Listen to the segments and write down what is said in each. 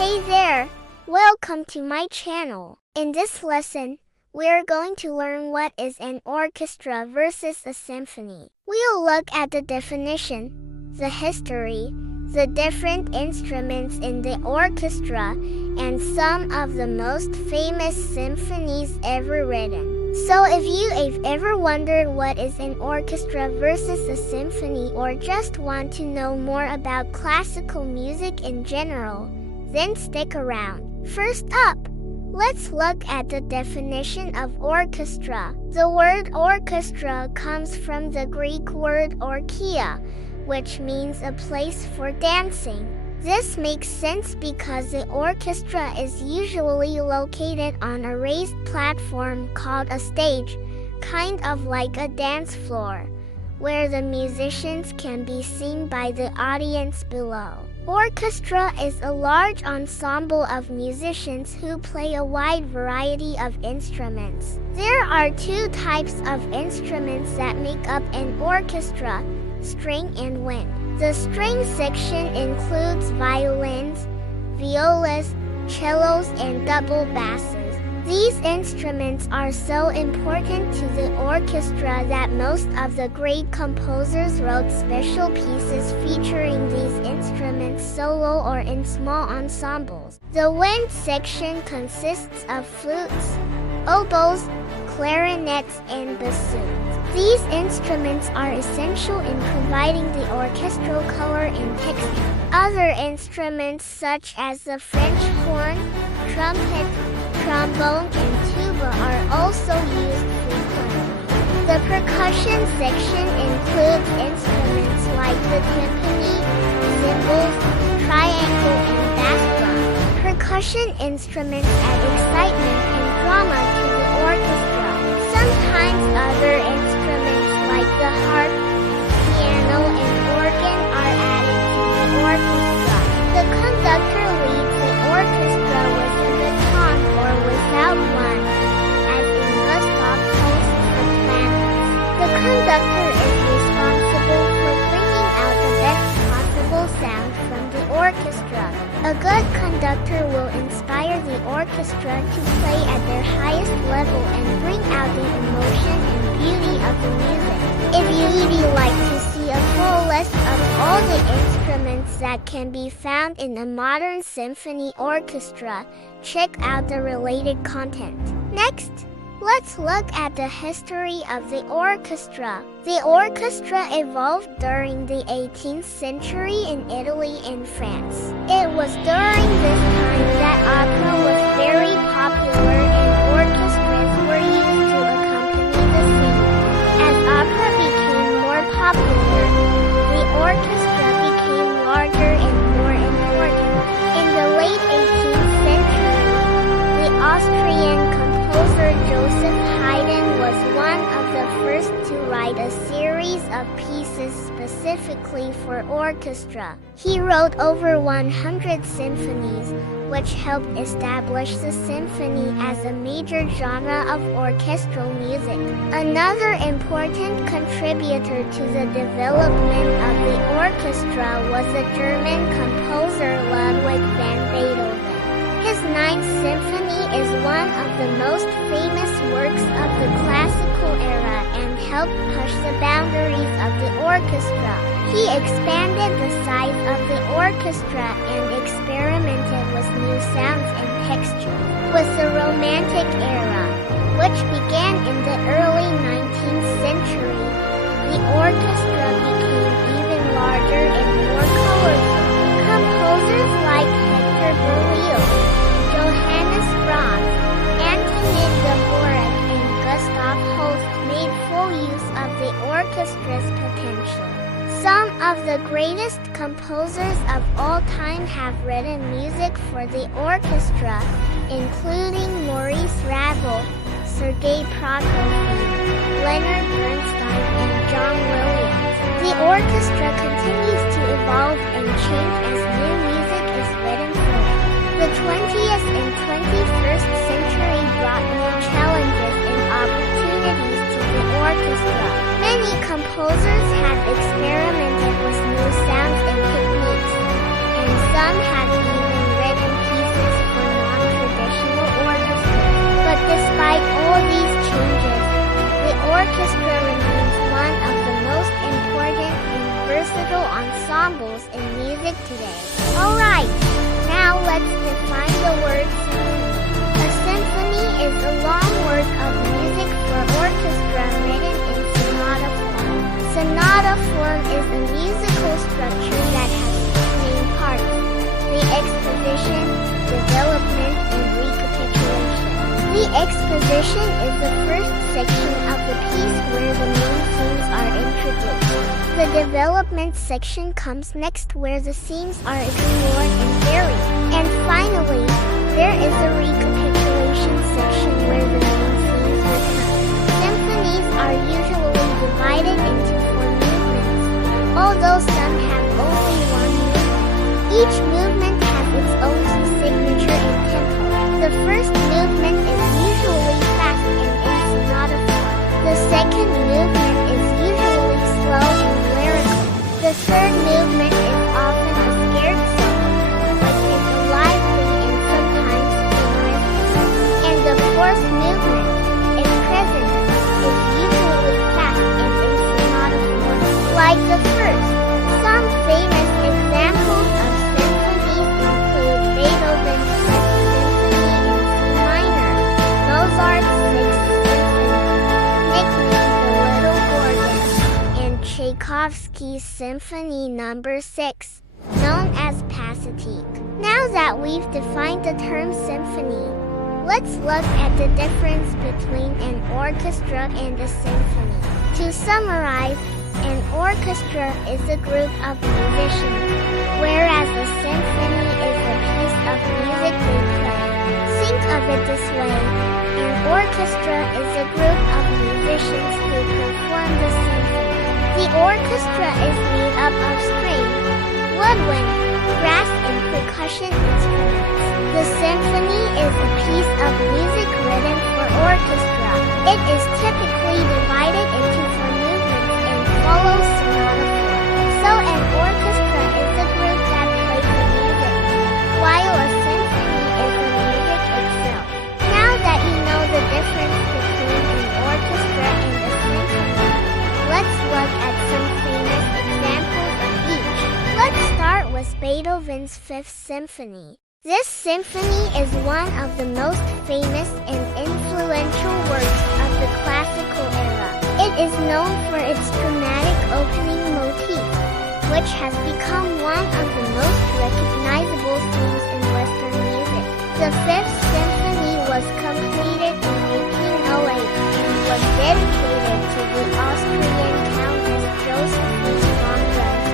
Hey there! Welcome to my channel. In this lesson, we're going to learn what is an orchestra versus a symphony. We'll look at the definition, the history, the different instruments in the orchestra, and some of the most famous symphonies ever written. So if you've ever wondered what is an orchestra versus a symphony, or just want to know more about classical music in general, then stick around. First up, let's look at the definition of orchestra. The word orchestra comes from the Greek word orcheia, which means a place for dancing. This makes sense because the orchestra is usually located on a raised platform called a stage, kind of like a dance floor, where the musicians can be seen by the audience below. Orchestra is a large ensemble of musicians who play a wide variety of instruments. There are two types of instruments that make up an orchestra: string and wind. The string section includes violins, violas, cellos, and double basses. These instruments are so important to the orchestra that most of the great composers wrote special pieces featuring these instruments solo or in small ensembles. The wind section consists of flutes, oboes, clarinets, and bassoons. These instruments are essential in providing the orchestral color and texture. Other instruments such as the French horn, trumpet, trombone, and tuba are also used frequently. The percussion section includes instruments like the timpani, cymbals, triangle, and bass drum. Percussion instruments add excitement and drama to the orchestra. Sometimes other instruments like the harp, piano, and organ are added to the orchestra. The conductor leads the orchestra with a baton or without one, as in Gustav Holst's The Planets. The conductor is responsible for bringing out the best possible sound from the orchestra. A good conductor will inspire the orchestra to play at their highest level and bring out the emotion and beauty of the music. If you'd like to see a full list of all the instruments that can be found in a modern symphony orchestra, check out the related content. Next, let's look at the history of the orchestra. The orchestra evolved during the 18th century in Italy and France. It was during this time that opera was very popular and orchestras were used to accompany the singing. As opera became more popular, the orchestra became larger and more important. In the late 18th century, the Austrian composer Joseph Haydn was one of the first to write a series of pieces specifically for orchestra. He wrote over 100 symphonies, which helped establish the symphony as a major genre of orchestral music. Another important contributor to the development of the orchestra was the German composer Ludwig van Beethoven. His Ninth Symphony is one of the most famous works of the classical era and helped push the boundaries of the orchestra. He expanded the size of the orchestra and experimented with new sounds and textures. With the Romantic era, which began in the early 19th century, the orchestra became even larger and more colorful. Composers like Hector Berlioz, Johannes Brahms, Antonin Dvorak, and Gustav Holst made full use of the orchestra's potential. Some of the greatest composers of all time have written music for the orchestra, including Maurice Ravel, Sergei Prokofiev, Leonard Bernstein, and John Williams. The orchestra continues to evolve and change as new music is written for it. The 20th and 21st century brought new challenges and opportunities to the orchestra. Many composers have experimented with new sounds and techniques, and some have even written pieces music today. Alright, now let's define the word symphony. A symphony is a long work of music for orchestra written in sonata form. Sonata form is a musical structure that has 6 main parts: the exposition, development, and recapitulation. The exposition is the first section of the piece where the main themes are introduced. The development section comes next where the themes are explored and varied. And finally, there is a recapitulation section where the main themes return. Symphonies are usually divided into 4 movements, although some have only 1 movement. Each movement has its own signature and tempo. The first movement is usually fast and in sonata form. The second movement is usually slow and lyrical. The third movement is often a scared solo, but is a lively and sometimes humorous. And the fourth movement, in present, is usually fast and in sonata form, like the first. Some famous examples of symphonies include Beethoven's Fifth Symphony in C minor, Mozart's Sixth Symphony, nicknamed the Little Organ, and Tchaikovsky's Symphony No. 6, known as Pathetique. Now that we've defined the term symphony, let's look at the difference between an orchestra and a symphony. To summarize, an orchestra is a group of musicians, whereas a symphony is a piece of music they play. Think of it this way: an orchestra is a group of musicians who perform the symphony. The orchestra is made up of string, woodwind, brass, and percussion instruments. The symphony is a piece of music written for orchestra. It is typically divided into 4 movements and follows sonata form. So an orchestra is a group that plays the music, while a symphony is the music itself. Now that you know the difference between an orchestra and a symphony, let's look at some famous examples of each. Let's start with Beethoven's Fifth Symphony. This symphony is one of the most famous and influential works of the classical era. It is known for its dramatic opening motif, which has become one of the most recognizable themes in Western music. The Fifth Symphony was completed in 1808 and was dedicated to the Austrian Countess Josephine von Brest.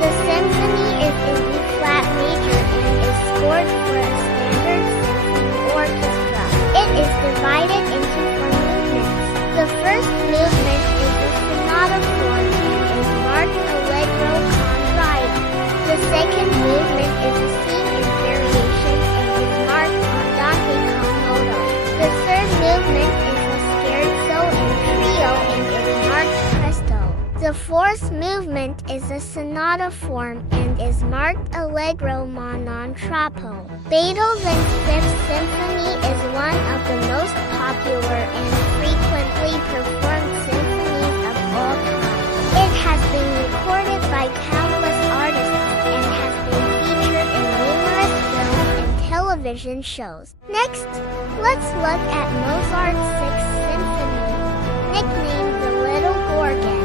The symphony is in B-flat major and is scored for a standard symphony orchestra. It is divided into 4 movements. The first movement is the sonata form and is marked allegro con riot. The second movement is a theme and variation and is marked andante con moto. The third movement is a scherzo and trio and is marked presto. The fourth movement is a sonata form and is marked allegro ma non troppo. Beethoven's Fifth Symphony is one of the most popular and frequently performed symphonies of all time. It has been recorded by countless artists and has been featured in numerous film and television shows. Next, let's look at Mozart's Sixth Symphony, nicknamed the Little Organ.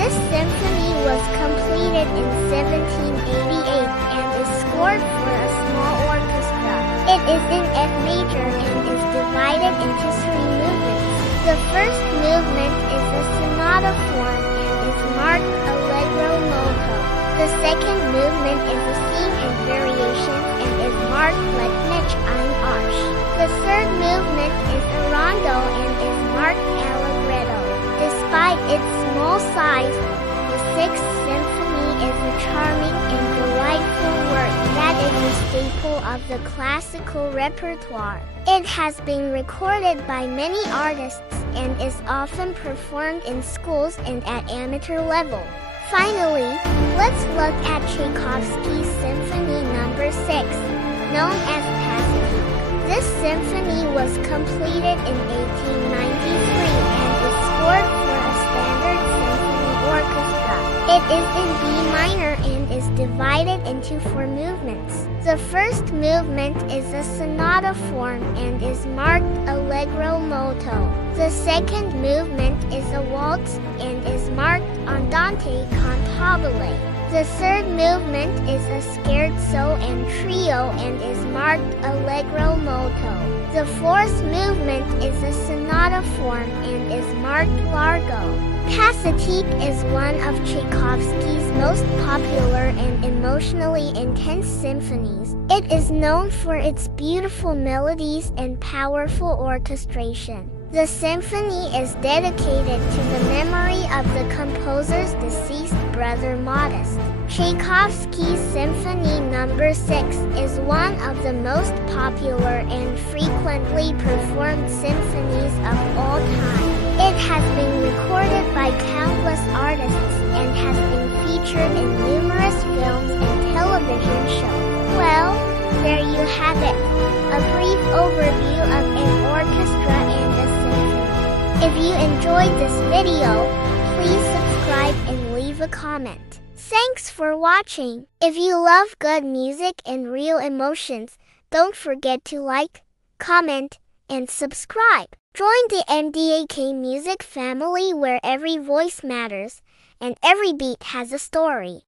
This symphony was completed in 1788 and is scored for a small orchestra. It is in F major and is divided into 3 movements. The first movement is a sonata form and is marked allegro moto. The second movement is a theme and variation and is marked like Mitch ein Arsch. The third movement is a rondo and is marked allegretto. Despite its small size, the Sixth Symphony is a charming and delightful work that is a staple of the classical repertoire. It has been recorded by many artists and is often performed in schools and at amateur level. Finally, let's look at Tchaikovsky's Symphony No. 6, known as Pathetique. This symphony was completed in 1893 and is scored for a standard symphony orchestra. It is in B minor and is divided into 4 movements. The first movement is a sonata form and is marked allegro moto. The second movement is a waltz and is marked andante cantabile. The third movement is a scherzo and trio and is marked allegro moto. The fourth movement is a sonata form and is marked largo. Pathetique is one of Tchaikovsky's most popular and emotionally intense symphonies. It is known for its beautiful melodies and powerful orchestration. The symphony is dedicated to the memory of the composer's deceased brother Modest. Tchaikovsky's Symphony No. 6 is one of the most popular and frequently performed symphonies of all time. It has been recorded by countless artists and has been featured in numerous films and television shows. Well, there you have it, a brief overview of an orchestra and a symphony. If you enjoyed this video, please subscribe and leave a comment. Thanks for watching. If you love good music and real emotions, don't forget to like, comment, and subscribe. Join the MDK Music Family where every voice matters and every beat has a story.